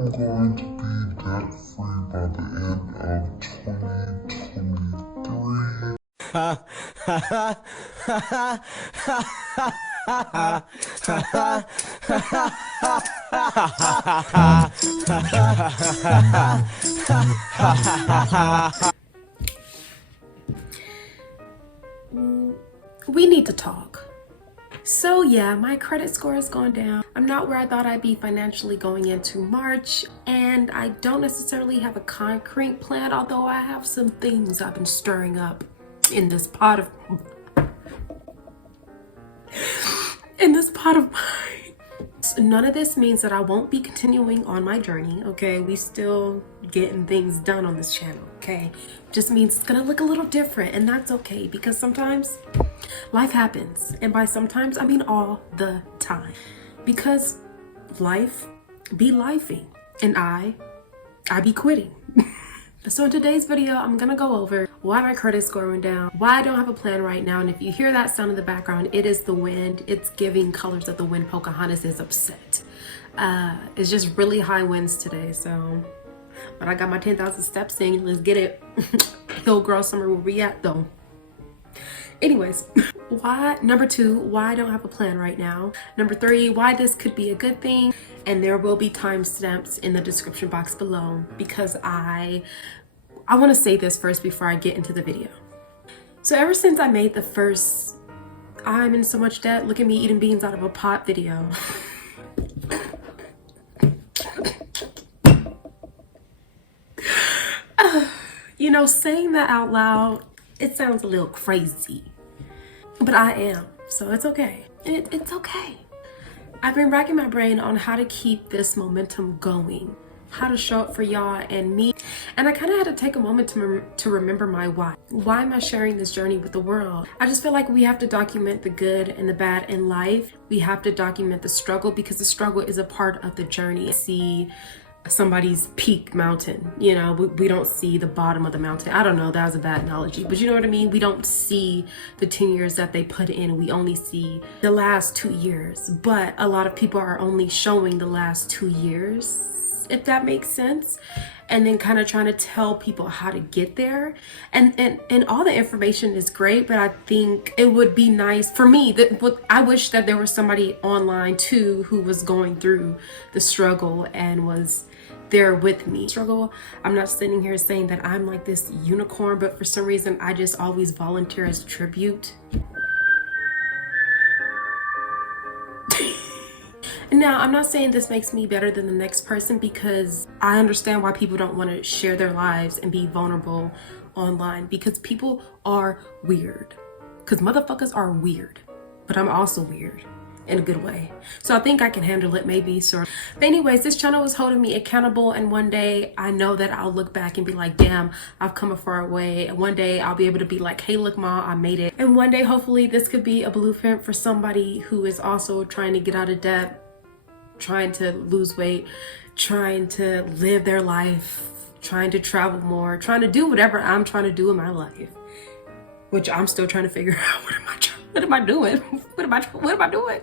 am going to be debt free by the end of 2023. We need to talk. So yeah, my credit score has gone down. I'm not where I thought I'd be financially going into March, and I don't necessarily have a concrete plan, although I have some things I've been stirring up in this pot of mine. So none of this means that I won't be continuing on my journey, okay? We still getting things done on this channel, okay? Just means it's gonna look a little different, and that's okay, because sometimes life happens. And by sometimes, I mean all the time. Because life be lifing, and I be quitting. So in today's video, I'm gonna go over why my credit score went down, why I don't have a plan right now, and if you hear that sound in the background, it is the wind. It's giving colors of the wind. Pocahontas is upset. It's just really high winds today, so, but I got my 10,000 steps in. Let's get it. Hillgirl summer, where we at though? Anyways, number 2, why I don't have a plan right now. Number 3, why this could be a good thing. And there will be timestamps in the description box below, because I want to say this first before I get into the video. So ever since I made the first I'm in so much debt, look at me eating beans out of a pot video. You know, saying that out loud, it sounds a little crazy, but I am, so it's okay. It's okay. I've been racking my brain on how to keep this momentum going, how to show up for y'all and me, and I kind of had to take a moment to remember my why. Why am I sharing this journey with the world? I just feel like we have to document the good and the bad in life. We have to document the struggle, because the struggle is a part of the journey. See somebody's peak mountain, you know, we don't see the bottom of the mountain. I don't know, that was a bad analogy, but you know what I mean? We don't see the 10 years that they put in. We only see the last 2 years, but a lot of people are only showing the last 2 years, if that makes sense, and then kind of trying to tell people how to get there, and all the information is great, but I think it would be nice for me that I wish that there was somebody online too who was going through the struggle and was there with me. Struggle, I'm not sitting here saying that I'm like this unicorn, but for some reason I just always volunteer as tribute. Now, I'm not saying this makes me better than the next person, because I understand why people don't want to share their lives and be vulnerable online, because people are weird. Because motherfuckers are weird, but I'm also weird in a good way. So I think I can handle it, maybe. So, but anyways, this channel is holding me accountable, and one day I know that I'll look back and be like, damn, I've come a far way. And one day I'll be able to be like, hey, look, ma, I made it. And one day, hopefully, this could be a blueprint for somebody who is also trying to get out of debt, trying to lose weight, trying to live their life, trying to travel more, trying to do whatever I'm trying to do in my life, which I'm still trying to figure out. What am I doing? What am I doing?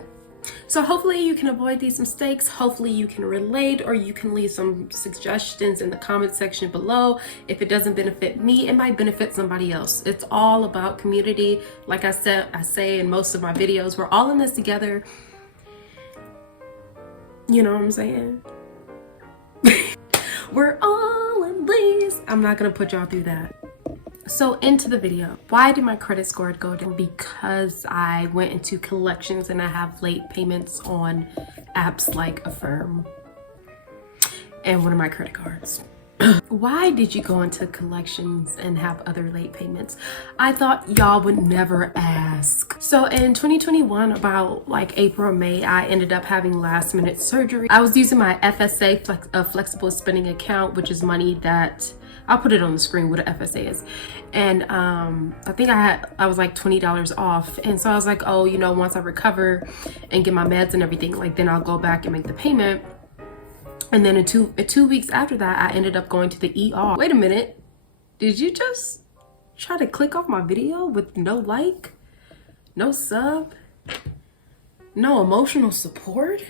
So hopefully you can avoid these mistakes. Hopefully you can relate, or you can leave some suggestions in the comment section below. If it doesn't benefit me, it might benefit somebody else. It's all about community. Like I say in most of my videos, we're all in this together. You know what I'm saying? We're all in this. I'm not gonna put y'all through that. So into the video. Why did my credit score go down? Because I went into collections and I have late payments on apps like Affirm and one of my credit cards. Why did you go into collections and have other late payments? I thought y'all would never ask. So in 2021, about like April or May, I ended up having last minute surgery. I was using my FSA, flexible spending account, which is money that, I'll put it on the screen what a FSA is. And I think I was like $20 off. And so I was like, oh, you know, once I recover and get my meds and everything, like then I'll go back and make the payment. And then in two weeks after that, I ended up going to the ER. Wait a minute. Did you just try to click off my video with no like, no sub, no emotional support?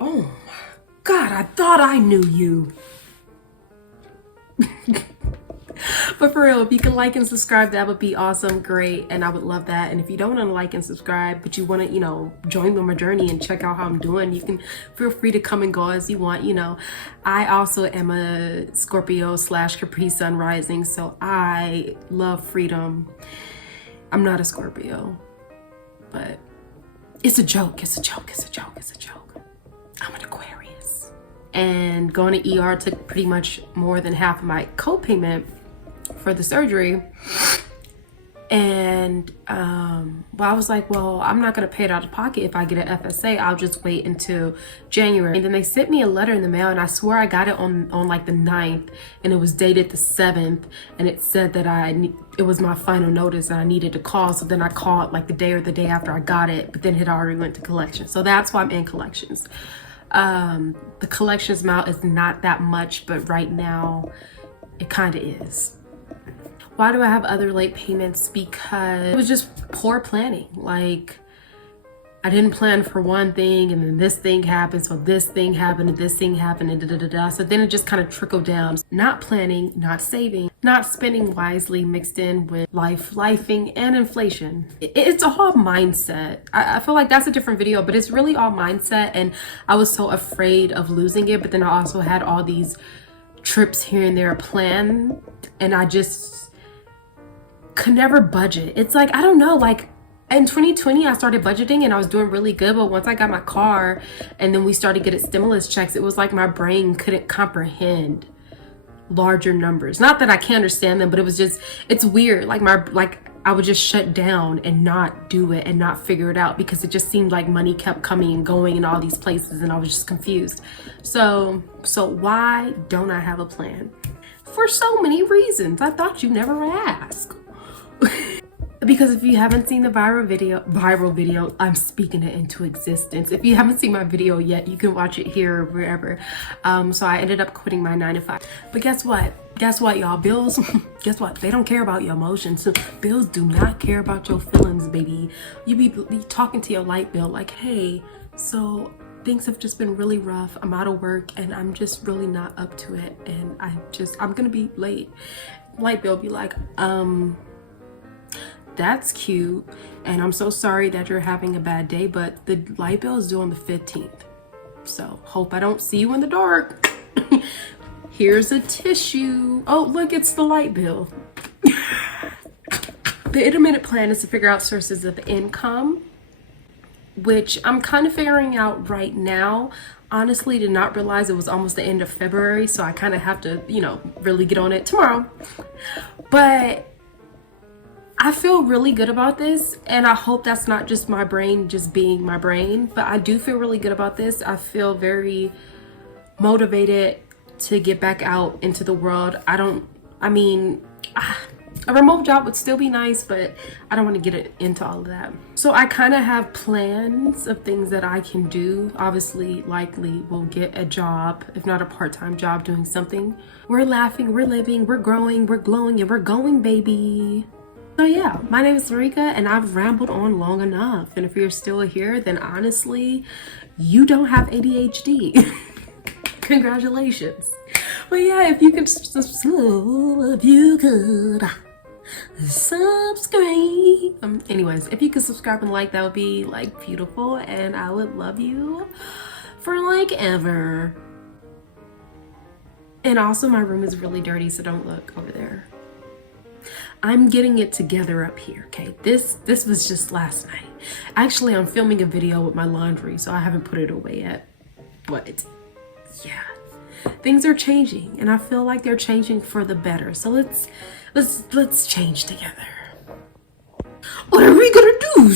Oh my God, I thought I knew you. But for real, if you can like and subscribe, that would be awesome, great, and I would love that. And if you don't want to like and subscribe, but you want to, you know, join me on my journey and check out how I'm doing, you can feel free to come and go as you want. You know, I also am a Scorpio / Capri Sun rising, so I love freedom. I'm not a Scorpio, but it's a joke. It's a joke. It's a joke. It's a joke. I'm an Aquarius, and going to ER took pretty much more than half of my co-payment for the surgery. And well, I was like, well, I'm not gonna pay it out of pocket if I get an FSA. I'll just wait until January. And then they sent me a letter in the mail, and I swear I got it on like the 9th, and it was dated the 7th, and it said that it was my final notice and I needed to call. So then I called like the day or the day after I got it, but then it already went to collections. So that's why I'm in collections. The collections amount is not that much, but right now it kind of is. Why do I have other late payments? Because it was just poor planning. Like, I didn't plan for one thing, and then this thing happened, so this thing happened, and this thing happened, and da-da-da-da. So then it just kind of trickled down. Not planning, not saving, not spending wisely, mixed in with lifing, and inflation. It's all mindset. I feel like that's a different video, but it's really all mindset, and I was so afraid of losing it, but then I also had all these trips here and there planned, and I just could never budget. It's like, I don't know, like in 2020 I started budgeting and I was doing really good, but once I got my car and then we started getting stimulus checks, it was like my brain couldn't comprehend larger numbers. Not that I can't understand them, but it was just, it's weird. Like I would just shut down and not do it and not figure it out, because it just seemed like money kept coming and going in all these places and I was just confused. So why don't I have a plan? For so many reasons. I thought you'd never ask. Because if you haven't seen the viral video, I'm speaking it into existence. If you haven't seen my video yet, you can watch it here or wherever. So I ended up quitting my 9 to 5. But guess what? Guess what, y'all? Bills, guess what? They don't care about your emotions. So bills do not care about your feelings, baby. You be talking to your light bill like, hey, so things have just been really rough. I'm out of work and I'm just really not up to it. And I'm gonna be late. Light bill be like, that's cute, and I'm so sorry that you're having a bad day, but the light bill is due on the 15th. So hope I don't see you in the dark. Here's a tissue. Oh, look, it's the light bill. The intermittent plan is to figure out sources of income, which I'm kind of figuring out right now. Honestly, did not realize it was almost the end of February, so I kind of have to, you know, really get on it tomorrow. But I feel really good about this, and I hope that's not just my brain just being my brain, but I do feel really good about this. I feel very motivated to get back out into the world. I mean, a remote job would still be nice, but I don't want to get into all of that. So I kind of have plans of things that I can do. Obviously, likely will get a job, if not a part-time job, doing something. We're laughing, we're living, we're growing, we're glowing, and we're going, baby. So yeah, my name is Larika, and I've rambled on long enough. And if you're still here, then honestly, you don't have ADHD. Congratulations. But yeah, if you could subscribe. Anyways, if you could subscribe and like, that would be like beautiful, and I would love you for like ever. And also, my room is really dirty, so don't look over there. I'm getting it together up here, okay? This was just last night. Actually, I'm filming a video with my laundry, so I haven't put it away yet. But yeah, things are changing, and I feel like they're changing for the better. So let's change together. What are we gonna do?